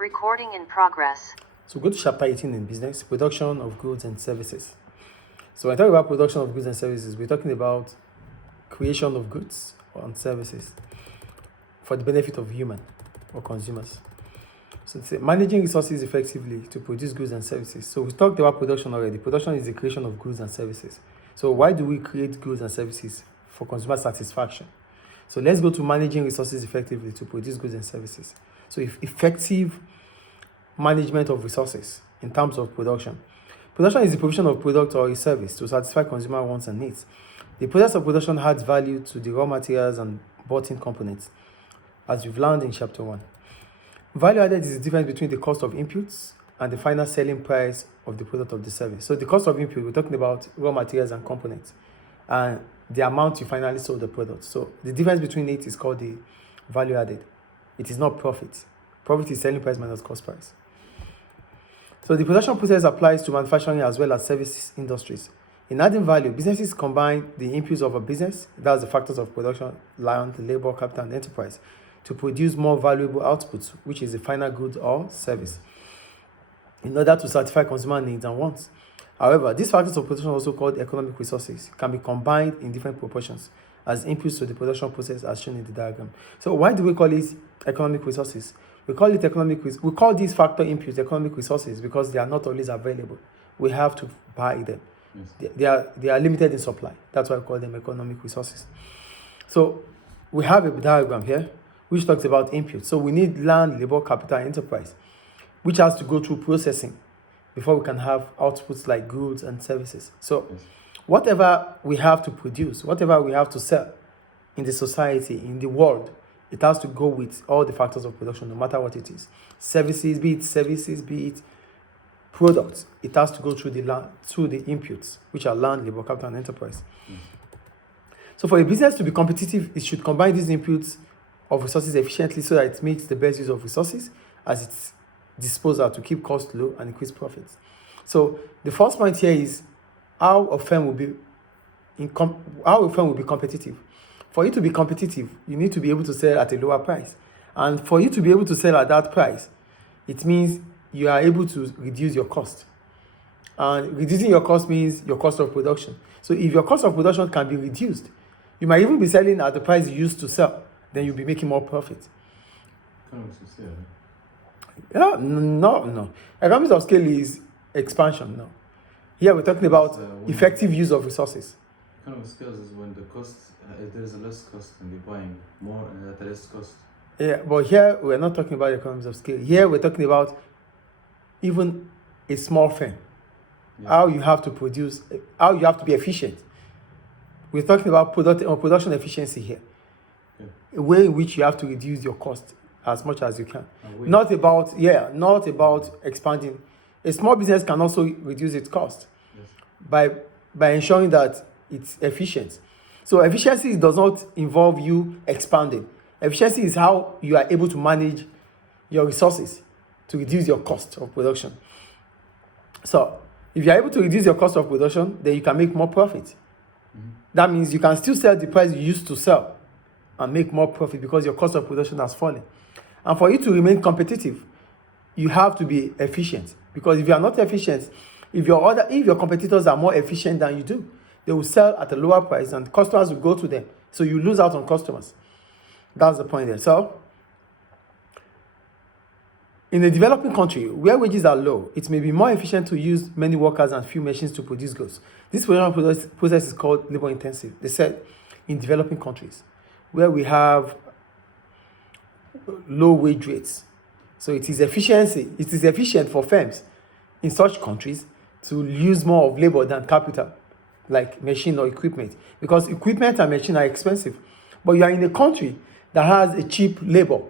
Recording in progress. So go to chapter 18 in business, production of goods and services. So when I talk about production of goods and services, we're talking about creation of goods and services for the benefit of human or consumers. So it's managing resources effectively to produce goods and services. So we talked about production already. Production is the creation of goods and services. So why do we create goods and services? For consumer satisfaction. So let's go to managing resources effectively to produce goods and services. So effective management of resources in terms of production. Production is the provision of product or a service to satisfy consumer wants and needs. The process of production adds value to the raw materials and bought-in components, as we've learned in chapter 1. Value added is the difference between the cost of inputs and the final selling price of the product of the service. So the cost of input, we're talking about raw materials and components, and the amount you finally sold the product. So the difference between it is called the value added. It is not profit. Profit is selling price minus cost price. So the production process applies to manufacturing as well as service industries. In adding value, businesses combine the inputs of a business, that's the factors of production, land, labor, capital, and enterprise, to produce more valuable outputs, which is the final good or service, in order to satisfy consumer needs and wants. However, these factors of production, also called economic resources, can be combined in different proportions as inputs to the production process as shown in the diagram. So why do we call it economic resources? We call these factor inputs economic resources because they are not always available. We have to buy them. Yes. They are limited in supply. That's why we call them economic resources. So we have a diagram here which talks about inputs. So we need land, labor, capital, enterprise, which has to go through processing before we can have outputs like goods and services. So whatever we have to produce, whatever we have to sell in the society, in the world, it has to go with all the factors of production, no matter what it is. Services, be it products, it has to go through the inputs, which are land, labor, capital, and enterprise. So for a business to be competitive, it should combine these inputs of resources efficiently so that it makes the best use of resources as its disposal to keep costs low and increase profits. So the first point here is how a firm will be competitive. For you to be competitive, you need to be able to sell at a lower price. And for you to be able to sell at that price, it means you are able to reduce your cost. And reducing your cost means your cost of production. So if your cost of production can be reduced, you might even be selling at the price you used to sell. Then you'll be making more profit. Yeah, no. Economies of scale is expansion, no. Here we're talking about effective use of resources. Economies of scale is when the cost, there's a less cost and you're buying more and at a less cost. Yeah, but here we're not talking about economies of scale. Here we're talking about even a small firm. Yeah. How you have to produce, how you have to be efficient. We're talking about production efficiency here. Okay. A way in which you have to reduce your cost as much as you can. Not about expanding. A small business can also reduce its cost. Yes. By ensuring that it's efficient. So efficiency does not involve you expanding. Efficiency is how you are able to manage your resources to reduce your cost of production. So if you are able to reduce your cost of production, then you can make more profit. Mm-hmm. That means you can still sell the price you used to sell and make more profit because your cost of production has fallen. And for you to remain competitive, you have to be efficient. Because if you are not efficient, if your competitors are more efficient than you do, they will sell at a lower price and customers will go to them. So you lose out on customers. That's the point there. So, in a developing country where wages are low, it may be more efficient to use many workers and few machines to produce goods. This process is called labor intensive. They said in developing countries where we have low wage rates. So it is efficient for firms in such countries to use more of labor than capital, like machine or equipment, because equipment and machine are expensive. But you are in a country that has a cheap labor.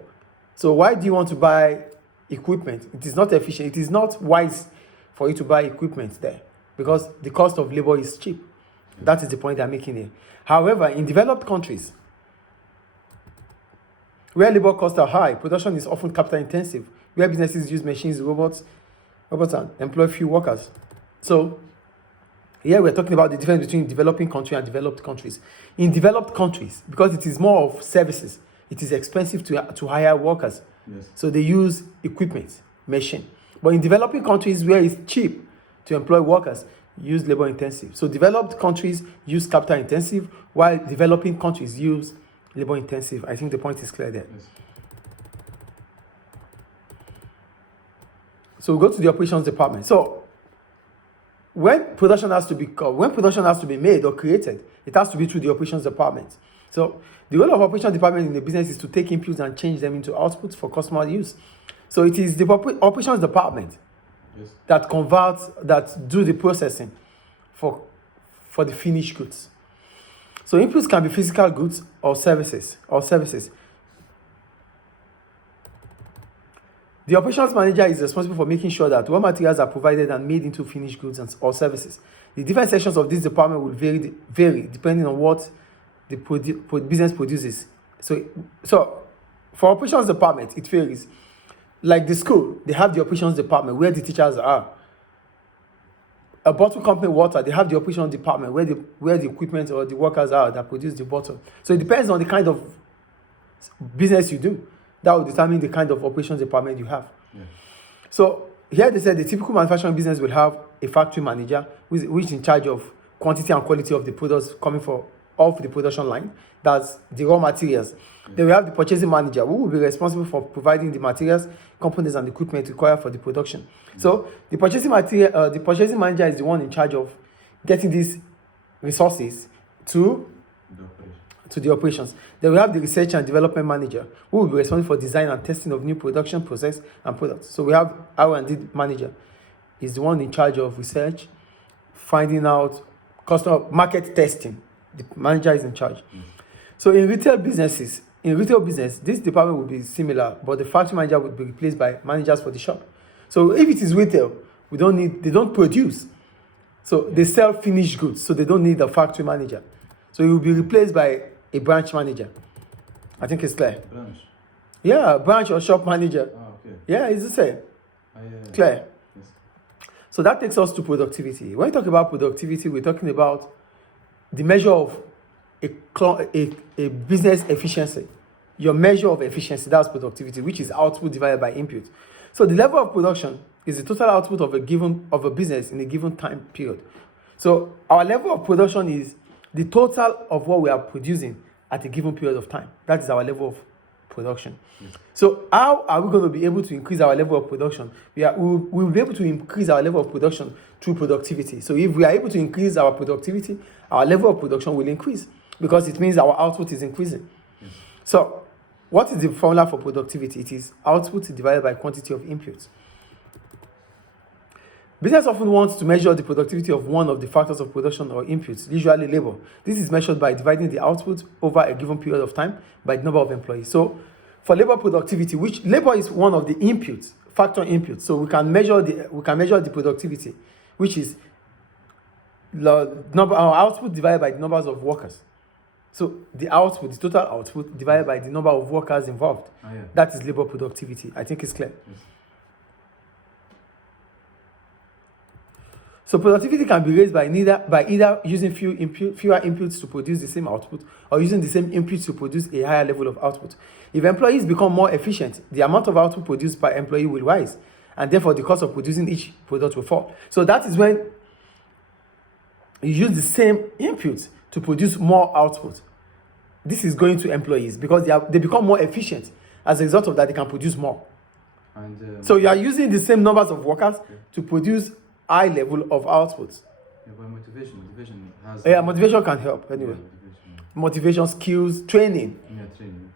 So why do you want to buy equipment? It is not efficient. It is not wise for you to buy equipment there because the cost of labor is cheap. That is the point I'm making here. However, in developed countries, where labor costs are high, production is often capital intensive, where businesses use machines, robots and employ few workers. So here we're talking about the difference between developing country and developed countries. In developed countries, because it is more of services, it is expensive to hire workers. Yes. So they use equipment, machine. But in developing countries where it's cheap to employ workers, use labor intensive. So developed countries use capital intensive, while developing countries use labor intensive. I think the point is clear there. Yes. So we go to the operations department. So when production has to be made or created, it has to be through the operations department. So the role of operations department in the business is to take inputs and change them into outputs for customer use. So it is the operations department Yes. that do the processing for the finished goods. So inputs can be physical goods or services. The operations manager is responsible for making sure that raw materials are provided and made into finished goods or services. The different sections of this department will vary depending on what the business produces. So for operations department, it varies. Like the school, they have the operations department where the teachers are. A bottle company water, they have the operations department where the equipment or the workers are that produce the bottle. So it depends on the kind of business you do. That will determine the kind of operations department you have. Yeah. So here they said the typical manufacturing business will have a factory manager which is in charge of quantity and quality of the products coming off the production line. That's the raw materials. Yeah. Then we have the purchasing manager who will be responsible for providing the materials, components, and equipment required for the production. So the purchasing manager is the one in charge of getting these resources to the operations. Then we have the research and development manager who will be responsible for design and testing of new production process and products. So we have R&D manager is the one in charge of research, finding out customer market testing. The manager is in charge. So in retail business, this department will be similar, but the factory manager would be replaced by managers for the shop. So if it is retail, they don't produce. So they sell finished goods, so they don't need a factory manager. So it will be replaced by a branch manager. I think it's clear. Branch. Yeah, branch or shop manager. Okay. Yeah, it's the same. Clear. Yes. So that takes us to productivity. When we talk about productivity, we're talking about the measure of a business efficiency. Your measure of efficiency, that's productivity, which is output divided by input. So the level of production is the total output of a business in a given time period. So our level of production is the total of what we are producing at a given period of time. That is our level of production. Yes. So how are we going to be able to increase our level of production? We will be able to increase our level of production through productivity. So if we are able to increase our productivity, our level of production will increase because it means our output is increasing. Yes. So what is the formula for productivity? It is output divided by quantity of inputs. Business often wants to measure the productivity of one of the factors of production or inputs, usually labor. This is measured by dividing the output over a given period of time by the number of employees. So for labor productivity, which labor is one of the inputs, factor inputs. So we can measure the productivity, which is our output divided by the numbers of workers. So the total output divided by the number of workers involved. Yeah. That is labor productivity. I think it's clear. Yes. So productivity can be raised by either using fewer inputs to produce the same output or using the same inputs to produce a higher level of output. If employees become more efficient, the amount of output produced by employee will rise, and therefore the cost of producing each product will fall. So that is when you use the same inputs to produce more output. This is going to employees because they become more efficient. As a result of that, they can produce more. And So you are using the same numbers of workers to produce high level of output. yeah, but motivation has. Yeah, motivation can help anyway. Yeah, Motivation, skills, training. training.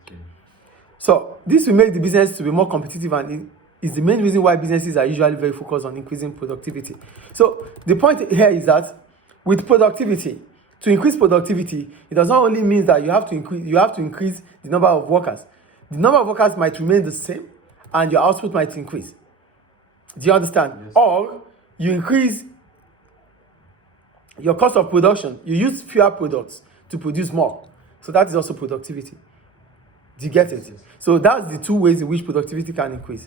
So this will make the business to be more competitive, and it is the main reason why businesses are usually very focused on increasing productivity. So the point here is that with productivity, to increase productivity, it does not only mean that you have to increase the number of workers. The number of workers might remain the same, and your output might increase. Do you understand? Yes. Or you increase your cost of production. You use fewer products to produce more. So that is also productivity. Do you get it? Yes. So that's the two ways in which productivity can increase.